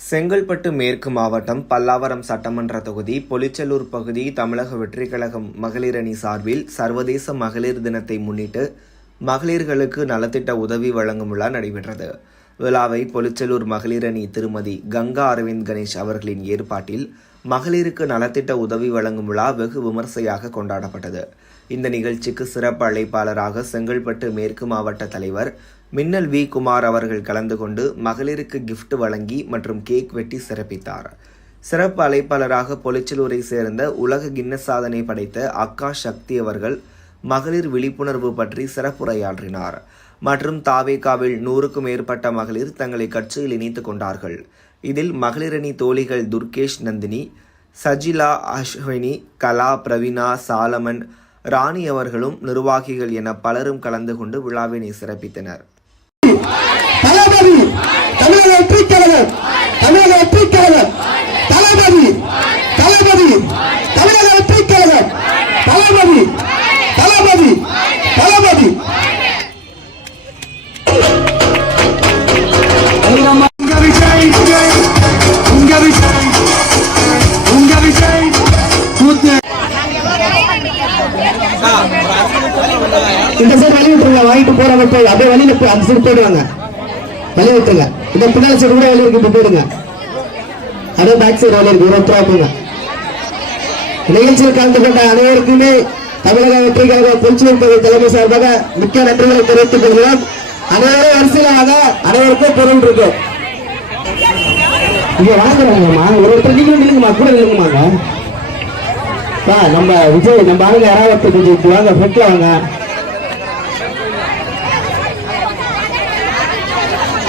செங்கல்பட்டு மேற்கு மாவட்டம் பல்லாவரம் சட்டமன்ற தொகுதி பொலிச்சலூர் பகுதி தமிழக வெற்றிக்கழகம் மகளிர் அணி சார்பில் சர்வதேச மகளிர் தினத்தை முன்னிட்டு மகளிர்களுக்கு நலத்திட்ட உதவி வழங்கும் விழா நடைபெற்றது. விழாவை பொலிச்சலூர் மகளிர் அணி திருமதி கங்கா அரவிந்த் கணேஷ் அவர்களின் ஏற்பாட்டில் மகளிருக்கு நலத்திட்ட உதவி வழங்கும் விழா வெகு விமர்சையாக கொண்டாடப்பட்டது. இந்த நிகழ்ச்சிக்கு சிறப்பு அழைப்பாளராக செங்கல்பட்டு மேற்கு மாவட்ட தலைவர் மின்னல் வி. குமார் அவர்கள் கலந்து கொண்டு மகளிருக்கு கிஃப்ட் வழங்கி மற்றும் கேக் வெட்டி சிறப்பித்தார். சிறப்பு அழைப்பாளராக பொலிச்சலூரை சேர்ந்த உலக கின்னஸ் சாதனை படைத்த அக்கா சக்தி அவர்கள் மகளிர் விழிப்புணர்வு பற்றி சிறப்புரையாற்றினார். மற்றும் தாவேகாவில் நூறுக்கும் மேற்பட்ட மகளிர் தங்களை கட்சியில் இணைத்துக் கொண்டார்கள். இதில் மகளிரணி தோழிகள் துர்கேஷ் நந்தினி சஜிலா அஸ்வினி கலா பிரவீனா சாலமன் ராணி அவர்களும் நிர்வாகிகள் என பலரும் கலந்து கொண்டு விழாவினை சிறப்பித்தனர். தளபதி தமிழக வெற்றி கழகம் தமிழக வெற்றி கழகம் தளபதி தளபதி தமிழக வெற்றி கழகம் தளபதி தளபதி தளபதி. உங்க உங்க இந்த சைடு வழி விட்டுருங்க வாங்கிட்டு போறவர்கள் போய் அப்படியே வழியில போய் அந்த சைடு போயிடுவாங்க வழி விட்டுருங்க. இந்த பின்னாடி சைடு கூட வழி இருக்கு போயிடுங்க. அதே பேக் சைடு வழி இருக்கு ஒருத்தரா போங்க நிகழ்ச்சியில் கலந்து கொண்ட அனைவருக்குமே தமிழக வெற்றிக்காக கழக தலைமை சார்பாக மிக்க நன்றிகளை தெரிவித்துக் கொள்கிறோம். அனைவரும் அரசியலாக அனைவருக்கும் பொருள் இருக்கும் இங்க வாங்குறாங்கம்மா ஒரு ஒருத்தர் நீங்க நில்லுங்கம்மா. கூட நில்லுங்கம்மாங்க. வா நம்ம விஜய் நம்ம ஆளுங்க யாராவது கொஞ்சம் வாங்க ஃப்ரெண்ட்ல வாங்க.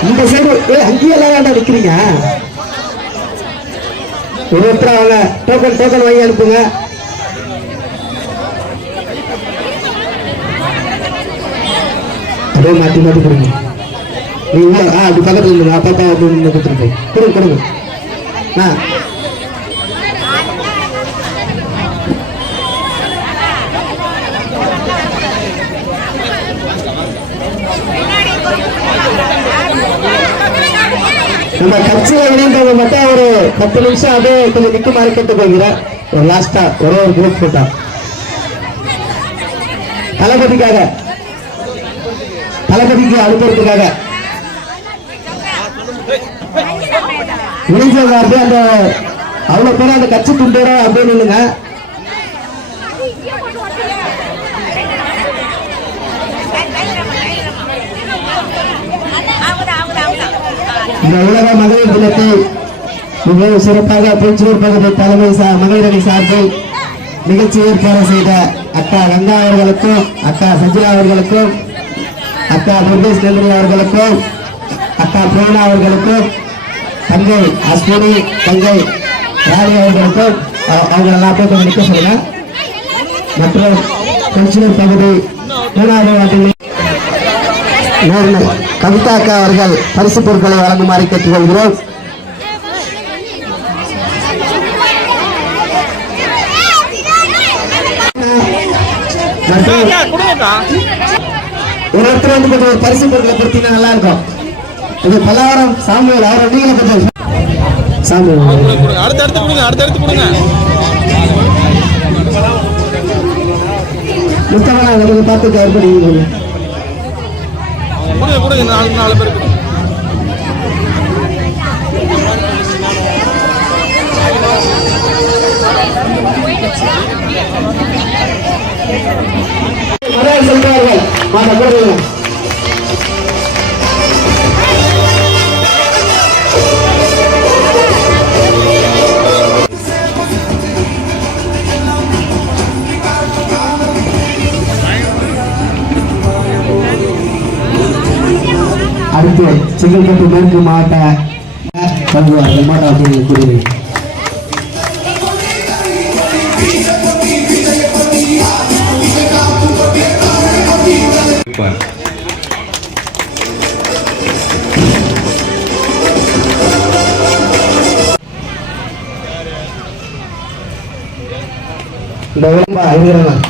இந்த சைடு ஏ அங்கேயே எல்லாம் வேண்டாம் நிற்கிறீங்க ஒரு அவங்க டோக்கன் டோக்கன் வாங்கி அனுப்புங்க. அப்படியே மாற்றி மாற்றி கொடுங்க. நீ உள்ள ஆ அப்படி பக்கத்தில் இருந்துங்க அப்பா அப்பா அப்படின்னு கொடுத்துட்டு போய் கொடுங்க கொடுங்க. ஆ. நம்ம கட்சியில இணைந்தவங்க மட்டும் ஒரு பத்து நிமிஷம் அப்படியே கொஞ்சம் நிக்குமாறு கேட்டு போகிறேன் ஒரு லாஸ்டா ஒரே ஒரு குரூப் போட்டா தளபதிக்காக. தளபதிக்கு அனுப்புறதுக்காக. இணைஞ்சவங்க அப்படியே அந்த அவ்வளவு பேரும் அந்த கட்சி துண்டோட அப்படியே நில்லுங்க இந்த உலக மகளிர் தினத்தை மிகவும் சிறப்பாக பெஞ்சூர் பகுதி தலைமை சா- மகளிரணி சார்பில் நிகழ்ச்சி ஏற்பாடு செய்த அக்கா கங்கா அவர்களுக்கும் அக்கா சஜிலா அவர்களுக்கும் அக்கா துர்கேஷ் நந்திரி அவர்களுக்கும் அக்கா பிரேனா அவர்களுக்கும் தங்கை அஸ்வினி தங்கை ராணி அவர்களுக்கும் அவங்க எல்லா பேரும் நிற்க சொல்லுங்க. மற்றும் பெஞ்சூர் பகுதி மூணாவது வார்டில் நேர்மை. கவிதா அக்கா அவர்கள் பரிசு பொருட்களை வழங்குமாறு கேட்டுக்கொள்கிறோம். ஒரு வந்து கொஞ்சம் ஒரு பரிசு பொருட்களை கொடுத்தீங்கன்னா நல்லா இருக்கும் இது பலவாரம் சாமுவேல் அவரை நீங்களே கொஞ்சம் கொடுங்க. அடுத்து அடுத்து கொடுங்க. அடுத்து அடுத்து கொடுங்க முத்தமனா கொஞ்சம் பார்த்து பண்ணி நாலு நாலு பேர் கொடுங்க அடுத்து செங்கல்பட்டு மேற்கு மாவட்ட பங்குவார்கள் மாவட்ட கூறுகிறேன் இந்த விளம்பா இருக்கிறேன்